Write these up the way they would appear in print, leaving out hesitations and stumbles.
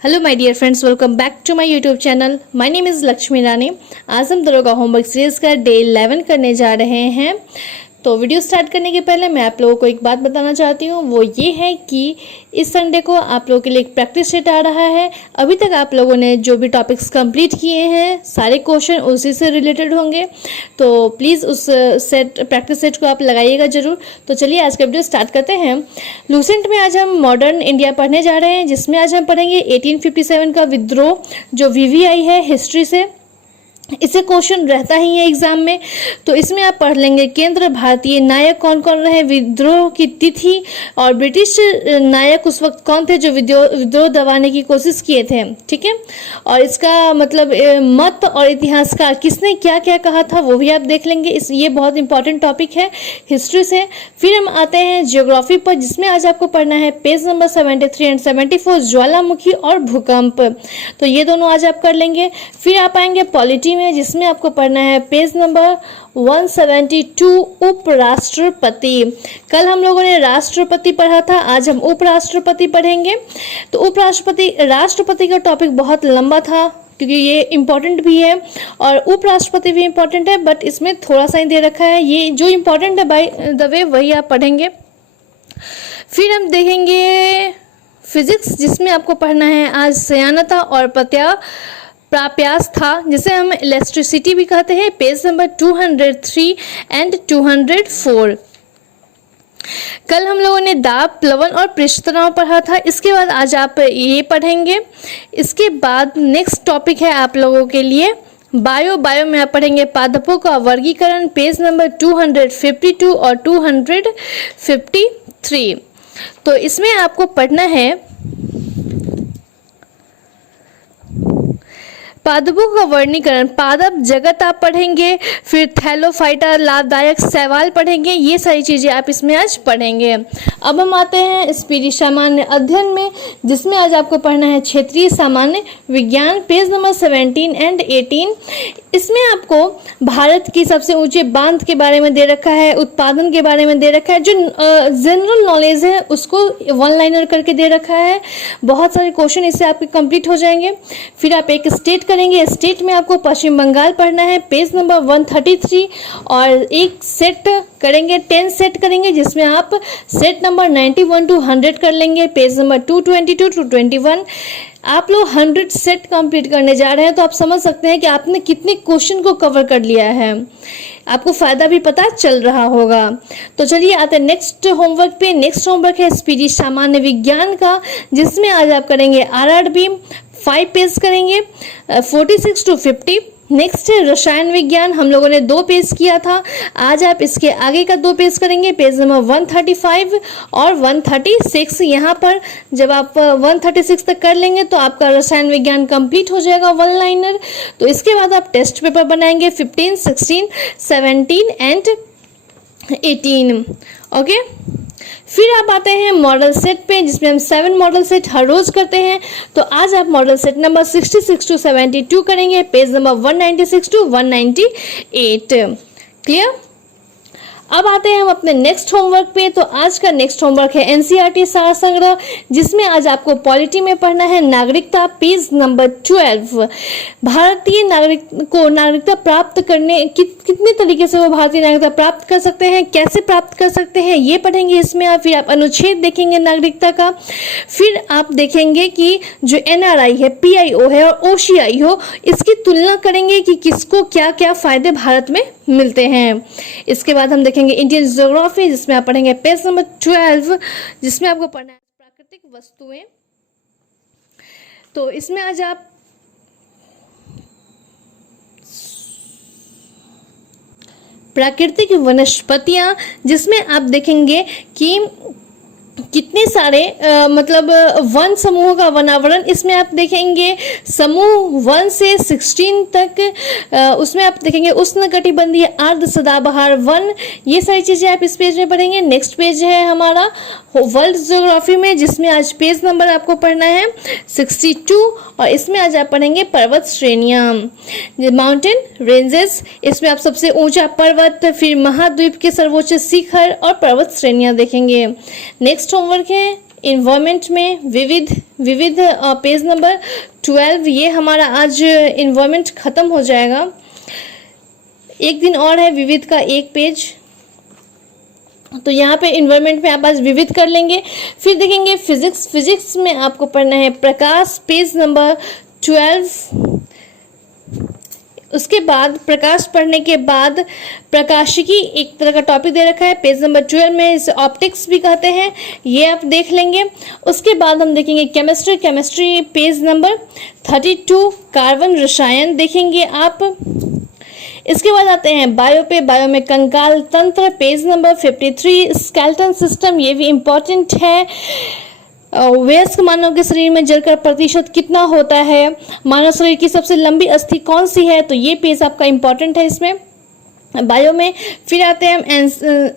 Hello my dear friends, welcome back to my YouTube channel. My name is Lakshmi Rani. आज हम दरोगा homework series का day 11 करने जा रहे हैं। तो वीडियो स्टार्ट करने के पहले मैं आप लोगों को एक बात बताना चाहती हूँ, वो ये है कि इस संडे को आप लोगों के लिए एक प्रैक्टिस सेट आ रहा है। अभी तक आप लोगों ने जो भी टॉपिक्स कंप्लीट किए हैं सारे क्वेश्चन उसी से रिलेटेड होंगे, तो प्लीज़ उस प्रैक्टिस सेट को आप लगाइएगा ज़रूर। तो चलिए आज का वीडियो स्टार्ट करते हैं। लूसेंट में आज हम मॉडर्न इंडिया पढ़ने जा रहे हैं, जिसमें आज हम पढ़ेंगे 1857 का विद्रोह जो वीवीआई है हिस्ट्री से। इससे क्वेश्चन रहता ही है एग्जाम में, तो इसमें आप पढ़ लेंगे केंद्र भारतीय नायक कौन कौन रहे, विद्रोह की तिथि और ब्रिटिश नायक उस वक्त कौन थे जो विद्रोह दबाने की कोशिश किए थे। ठीक है, और इसका मतलब मत और इतिहासकार किसने क्या क्या कहा था वो भी आप देख लेंगे। ये बहुत इंपॉर्टेंट टॉपिक है हिस्ट्री से। फिर हम आते हैं ज्योग्राफी पर, जिसमें आज आपको पढ़ना है पेज नंबर 73 एंड 74 ज्वालामुखी और भूकंप, तो ये दोनों आज आप कर लेंगे। फिर आप आएंगे पॉलिटी में, जिसमें आपको पढ़ना है पेज नंबर 172 उपराष्ट्रपति। कल हम लोगों ने राष्ट्रपति पढ़ा था, आज हम उपराष्ट्रपति पढ़ेंगे। तो राष्ट्रपति का टॉपिक बहुत लंबा था क्योंकि ये इम्पॉर्टेंट भी है और उपराष्ट्रपति भी इम्पॉर्टेंट है, बट इसमें थोड़ा सा ही दे रखा है। ये जो इम्पॉर्टेंट है बाय द वे वही आप पढ़ेंगे। फिर हम देखेंगे फिजिक्स, जिसमें आपको पढ़ना है आज संयानता और प्राप्यास था, जिसे हम इलेक्ट्रिसिटी भी कहते हैं, पेज नंबर 203 एंड 204। कल हम लोगों ने दाब, प्लवन और पृष्ठ तनाव पढ़ा था। इसके बाद आज आप ये पढ़ेंगे। इसके बाद नेक्स्ट टॉपिक है आप लोगों के लिए बायो में आप पढ़ेंगे पादपों का वर्गीकरण, पेज नंबर 252 और 253। तो इसमें आपको पढ़ना है पादपों का वर्गीकरण, पादप जगत आप पढ़ेंगे, फिर थैलोफाइटा लाभदायक शैवाल पढ़ेंगे। ये सारी चीज़ें आप इसमें आज पढ़ेंगे। अब हम आते हैं स्पीडी सामान्य अध्ययन में, जिसमें आज आपको पढ़ना है क्षेत्रीय सामान्य विज्ञान, पेज नंबर 17 एंड 18। इसमें आपको भारत की सबसे ऊंचे बांध के बारे में दे रखा है, उत्पादन के बारे में दे रखा है, जो जनरल नॉलेज है उसको वन लाइनर करके दे रखा है। बहुत सारे क्वेश्चन इससे आपके कंप्लीट हो जाएंगे। फिर आप एक स्टेट करेंगे, स्टेट में आपको पश्चिम बंगाल पढ़ना है, पेज नंबर 133, और एक सेट करेंगे 10 सेट करेंगे, जिसमें आप सेट नंबर 91 to 100 कर लेंगे, पेज नंबर 222 to 21। आप लोग 100 सेट कंप्लीट करने जा रहे हैं, तो आप समझ सकते हैं कि आपने कितने क्वेश्चन को कवर कर लिया है, आपको फ़ायदा भी पता चल रहा होगा। तो चलिए आते हैं नेक्स्ट होमवर्क पे। नेक्स्ट होमवर्क है स्पीडी सामान्य विज्ञान का, जिसमें आज आप करेंगे RRB 5 पेज करेंगे, 46 to 50। नेक्स्ट है रसायन विज्ञान, हम लोगों ने 2 पेज किया था, आज आप इसके आगे का 2 पेज करेंगे, पेज नंबर 135 और 136। यहाँ पर जब आप 136 तक कर लेंगे तो आपका रसायन विज्ञान कंप्लीट हो जाएगा वन लाइनर। तो इसके बाद आप टेस्ट पेपर बनाएंगे 15, 16, 17 एंड 18। ओके, फिर आप आते हैं मॉडल सेट पे, जिसमें हम 7 मॉडल सेट हर रोज करते हैं। तो आज आप मॉडल सेट नंबर 66 to 72 करेंगे, पेज नंबर 196 to 198। क्लियर? अब आते हैं हम अपने नेक्स्ट होमवर्क पे। तो आज का नेक्स्ट होमवर्क है एनसीईआरटी सार संग्रह, जिसमें आज आपको पॉलिटी में पढ़ना है नागरिकता, पेज नंबर 12। भारतीय नागरिकता प्राप्त करने कितने तरीके से वो भारतीय नागरिकता प्राप्त कर सकते हैं, कैसे प्राप्त कर सकते हैं, ये पढ़ेंगे इसमें आप। फिर आप अनुच्छेद देखेंगे नागरिकता का। फिर आप देखेंगे कि जो NRI है, PIO है और OCI हो, इसकी तुलना करेंगे कि किसको क्या क्या फायदे भारत में मिलते हैं। इसके बाद हम देखेंगे इंडियन ज्योग्राफी, जिसमें आप पढ़ेंगे पेज नंबर 12, जिसमें आपको पढ़ना है प्राकृतिक वस्तुएं। तो इसमें आज आप प्राकृतिक वनस्पतियां, जिसमें आप देखेंगे कि कितने सारे मतलब वन समूह का वनावरण, इसमें आप देखेंगे समूह 1 से 16 तक। उसमें आप देखेंगे उष्णकटिबंधीय अर्ध सदाबहार वन, ये सारी चीज़ें आप इस पेज में पढ़ेंगे। नेक्स्ट पेज है हमारा वर्ल्ड ज्योग्राफी में, जिसमें आज पेज नंबर आपको पढ़ना है 62, और इसमें आज आप पढ़ेंगे पर्वत श्रेणियाँ, माउंटेन रेंजेस। इसमें आप सबसे ऊंचा पर्वत, फिर महाद्वीप के सर्वोच्च शिखर और पर्वत श्रेणियाँ देखेंगे। नेक्स्ट होमवर्क है इन्वायरमेंट में विविध पेज नंबर 12, ये हमारा आज इन्वायरमेंट ख़त्म हो जाएगा। एक दिन और है विविध का एक पेज, तो यहाँ पे इन्वायरमेंट में आप आज विविध कर लेंगे। फिर देखेंगे फिजिक्स में आपको पढ़ना है प्रकाश, पेज नंबर 12। उसके बाद प्रकाश पढ़ने के बाद प्रकाशिकी एक तरह का टॉपिक दे रखा है पेज नंबर 12 में, इसे ऑप्टिक्स भी कहते हैं, ये आप देख लेंगे। उसके बाद हम देखेंगे केमिस्ट्री पेज नंबर 32, कार्बन रसायन देखेंगे आप। इसके बाद आते हैं बायो में कंकाल तंत्र, पेज नंबर 53, स्केलेटन सिस्टम, ये भी इम्पॉर्टेंट है। वयस्क मानव के शरीर में जल का प्रतिशत कितना होता है, मानव शरीर की सबसे लंबी अस्थि कौन सी है, तो ये पेज आपका इम्पॉर्टेंट है इसमें बायो में। फिर आते हैं हम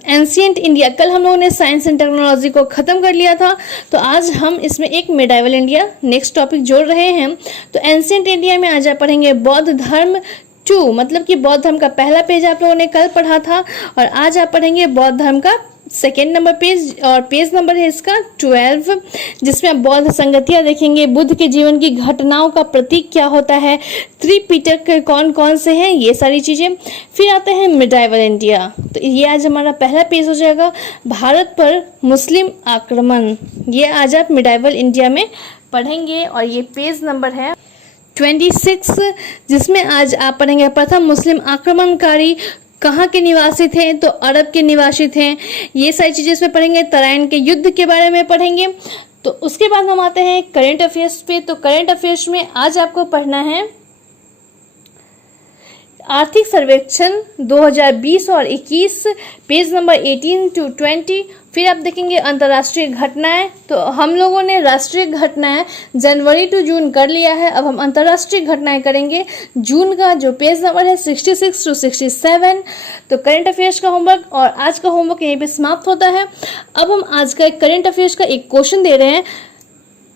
एंशिएंट इंडिया। कल हम लोगों ने साइंस एंड टेक्नोलॉजी को ख़त्म कर लिया था, तो आज हम इसमें एक मिडाइवल इंडिया नेक्स्ट टॉपिक जोड़ रहे हैं। तो एंशिएंट इंडिया में आज आप पढ़ेंगे बौद्ध धर्म 2, मतलब कि बौद्ध धर्म का पहला पेज आप लोगों ने कल पढ़ा था, और आज आप पढ़ेंगे बौद्ध धर्म का सेकेंड नंबर पेज, और पेज नंबर है इसका 12, जिसमें आप बौद्ध संगतियाँ देखेंगे, बुद्ध के जीवन की घटनाओं का प्रतीक क्या होता है, त्रिपिटक कौन कौन से हैं, ये सारी चीज़ें। फिर आते हैं मिडाइवल इंडिया, तो ये आज हमारा पहला पेज हो जाएगा, भारत पर मुस्लिम आक्रमण, ये आज आप मिडाइवल इंडिया में पढ़ेंगे, और ये पेज नंबर है 26, जिसमें आज आप पढ़ेंगे प्रथम मुस्लिम आक्रमणकारी कहाँ के निवासी थे, तो अरब के निवासी थे, ये सारी चीज़ें इसमें पढ़ेंगे। तराइन के युद्ध के बारे में पढ़ेंगे। तो उसके बाद हम आते हैं करंट अफेयर्स पे। तो करंट अफेयर्स में आज आपको पढ़ना है आर्थिक सर्वेक्षण 2020 और 21, पेज नंबर 18 to 20। फिर आप देखेंगे अंतर्राष्ट्रीय घटनाएं, तो हम लोगों ने राष्ट्रीय घटनाएं जनवरी टू जून कर लिया है, अब हम अंतर्राष्ट्रीय घटनाएं करेंगे जून का, जो पेज नंबर है 66 to 67। तो करंट अफेयर्स का होमवर्क और आज का होमवर्क यहीं पे समाप्त होता है। अब हम आज का एक करंट अफेयर्स का एक क्वेश्चन दे रहे हैं,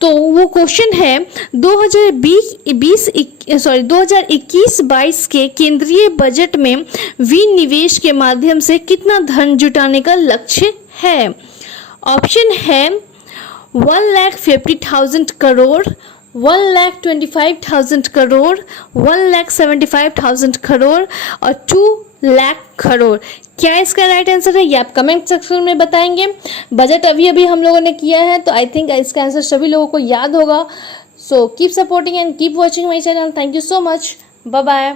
तो वो क्वेश्चन है 2021-22 के केंद्रीय बजट में विनिवेश के माध्यम से कितना धन जुटाने का लक्ष्य है। ऑप्शन है 1,50,000 करोड़, 1,25,000 करोड़, 1,75,000 करोड़ और 2 लाख करोड़। क्या इसका राइट आंसर है, ये आप कमेंट सेक्शन में बताएंगे। बजट अभी हम लोगों ने किया है, तो आई थिंक इसका आंसर सभी लोगों को याद होगा। So keep supporting and keep watching my channel. Thank you so much, bye bye.